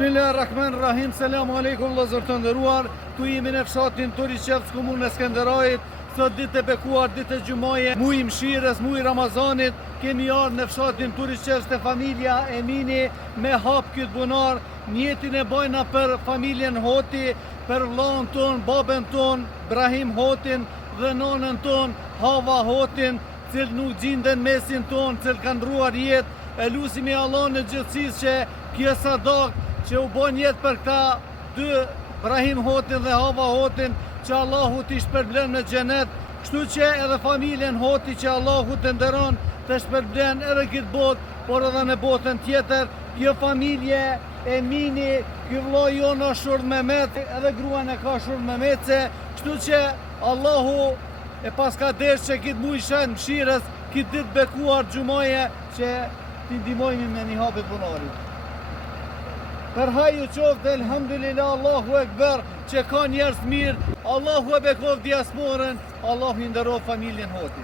Bismillahirrahmanirrahim, selamu alaikum vëllezër të nderuar. Tu jemi në fshatin Turiqevc, komunën e Skenderajit. Sot ditë e bekuar, ditë e gjumaje, muj mshires, muj Ramazanit. Kemi ardhur në fshatin Turiqevc te familja Emini me hap këtë bunar. Mjetin e bajna për familjen Hoti, për vllahën ton, babën ton, Brahim Hotin dhe nonën ton, Hava Hotin, cilë nuk gjinden mesin ton, cilë kanë ndruar jetë. E lusim i Allah në gjithësisë që kjo sadak që u bon jetë për këta dy, Brahim Hotin dhe Hava Hotin, që Allahu t'i shpërblen në xhenet, kështu që edhe familjen Hoti që Allahu të nderon të shpërblen edhe këtë botë, por edhe në botën tjetër. Kjo familje Emini, ky vllai jon është Shurd Mehmet, edhe gruan e ka Shurd Mehmetse, kështu që Allahu e pas ka desh që këtë muj shen mshires, këtë ditë bekuar gjumaje që t'i ndihmojmë me një hapë punarit. Për haju qoftë, elhamdulillah, Allahu ekber, që ka njerëz mirë, Allahu e bekov diasporën, Allahu i nderoj familjen Hoti.